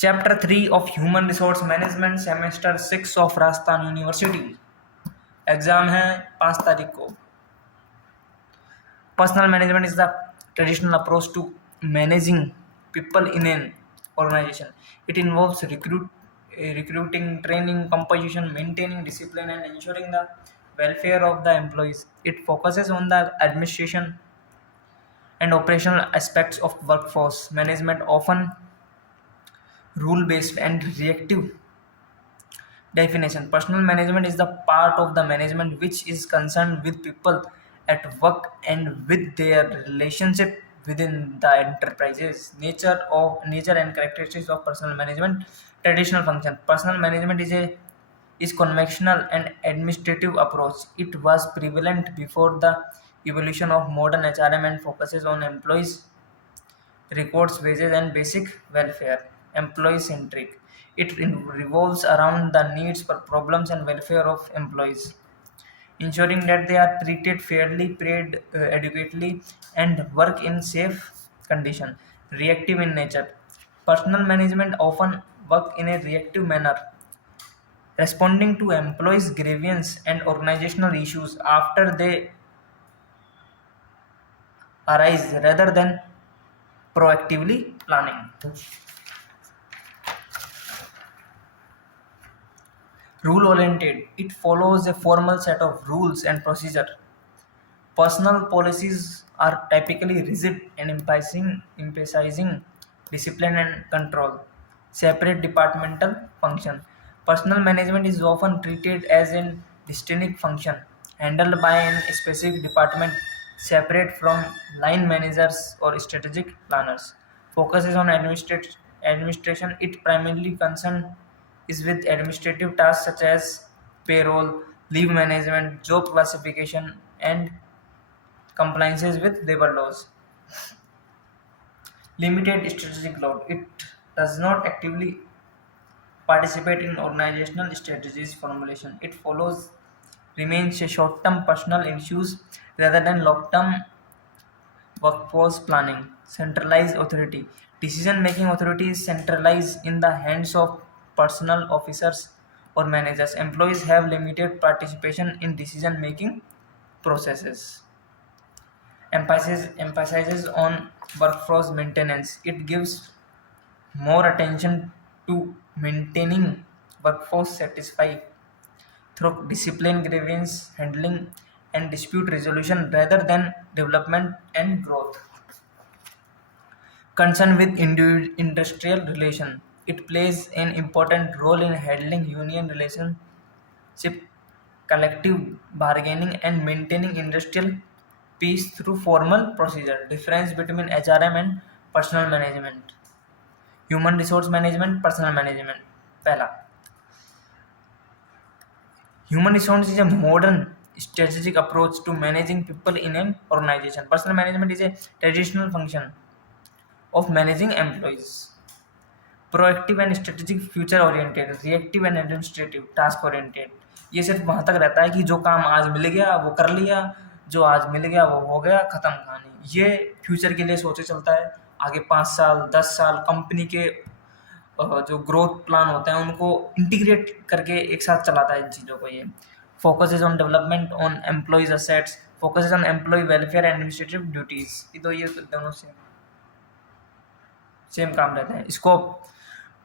Chapter 3 of Human Resource Management, Semester 6 of Rajasthan University. Exam है 5 तारीख को. Personal management is the traditional approach to managing people in an organization. It involves recruiting, training, composition, maintaining discipline, and ensuring the welfare of the employees. It focuses on the administration and operational aspects of workforce management, often rule-based and reactive. Definition: Personal management is the part of the management which is concerned with people at work and with their relationship within the enterprises. Nature and characteristics of personal management. Traditional function: Personal management is conventional and administrative approach. It was prevalent before the evolution of modern HRM and focuses on employees records, wages, and basic welfare. Employee-centric. It revolves around the needs, problems, and welfare of employees, ensuring that they are treated fairly, paid adequately, and work in safe condition. Reactive in nature. Personal management often work in a reactive manner, responding to employees' grievance and organizational issues after they arise rather than proactively planning. Rule-oriented. It follows a formal set of rules and procedure. Personal policies are typically rigid and emphasizing discipline and control. Separate departmental function. Personal management is often treated as a distinct function handled by a specific department separate from line managers or strategic planners. Focuses on administration. It primarily concerned is with administrative tasks such as payroll, leave management, job classification, and compliances with labor laws. Limited strategic load. It does not actively participate in organizational strategies formulation. It remains a short-term personal issues rather than long-term workforce planning. Centralized authority. Decision-making authority is centralized in the hands of personnel officers or managers. Employees have limited participation in decision-making processes. Emphasizes on workforce maintenance. It gives more attention to maintaining workforce satisfied through discipline, grievance handling, and dispute resolution rather than development and growth. Concerned with industrial relation. It plays an important role in handling union relationship, collective bargaining, and maintaining industrial peace through formal procedure. Difference between HRM and personal management. Human resource management, personal management. पहला, human resource is a modern strategic approach to managing people in an organization. Personal management is a traditional function of managing employees. Proactive and strategic, future oriented. Reactive and administrative, task oriented. ये सिर्फ वहाँ तक रहता है कि जो काम आज मिल गया वो कर लिया, जो आज मिल गया वो हो गया, ख़त्म कहानी. ये फ्यूचर के लिए सोचे चलता है. आगे 5 साल 10 साल कंपनी के जो ग्रोथ प्लान होते हैं उनको इंटीग्रेट करके एक साथ चलाता है इन चीज़ों को. ये focuses on development on employees assets, focuses on employee welfare and administrative duties. ये दोनों सेम काम रहते हैं. Scope: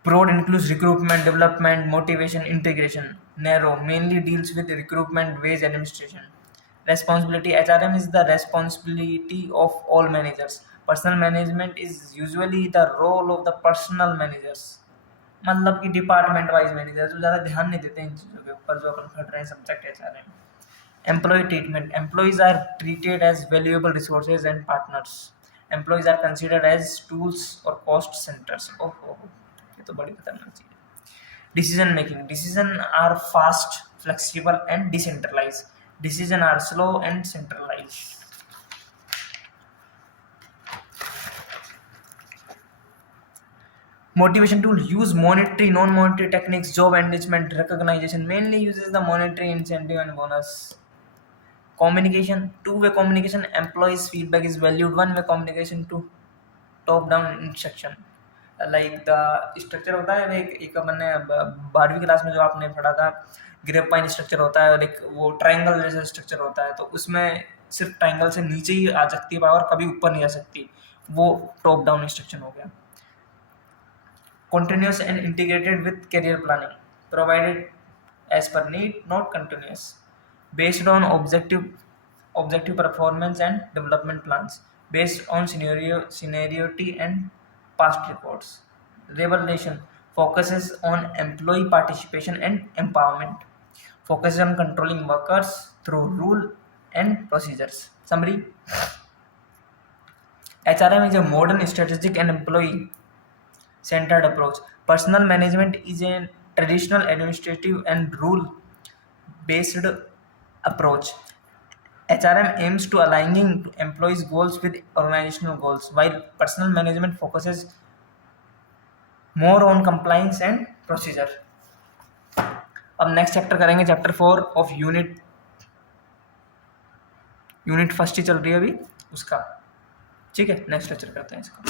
broad includes recruitment, development, motivation, integration. Narrow mainly deals with recruitment, wage administration. Responsibility: HRM is the responsibility of all managers. Personal management is usually the role of the personal managers. मतलब कि department wise manager जो ज़्यादा ध्यान नहीं देते इन चीज़ों के ऊपर जो अपन पढ़ रहे हैं subject HRM. Employee treatment: employees are treated as valuable resources and partners. Employees are considered as tools और कॉस्ट सेंटर्स. ओहो, ये तो बड़ी खतरनाक चीज़ है. Decision making: decision are fast, flexible and decentralise. Decision are slow and centralise. Motivation tool: use monetary, non-monetary techniques. Job enrichment, recognition mainly uses the monetary incentive and bonus. Communication: two-way communication. Employees' feedback is valued. One-way communication to top-down instruction. Like the structure होता है एक अपन ने 12वीं class में जो आपने पढ़ा था, ग्रेपाइन स्ट्रक्चर होता है, और एक वो ट्रायंगल जैसा स्ट्रक्चर होता है, तो उसमें सिर्फ ट्रायंगल से नीचे ही आ सकती है पावर, कभी ऊपर नहीं आ सकती, वो टॉप डाउन स्ट्रक्चर हो गया। Continuous and integrated with career planning, provided as per need, not continuous, based on objective performance and development plans, based on seniority and past records. Revelation focuses on employee participation and empowerment, focuses on controlling workers through rule and procedures. Summary: HRM is a modern strategic and employee centered approach. Personal management is a traditional administrative and rule based approach. HRM aims to aligning employees' goals with organizational goals, while personal management focuses more on compliance and procedure. अब next chapter करेंगे, chapter 4 of unit first ही चल रही है अभी उसका। ठीक है, next lecture करते हैं इसका।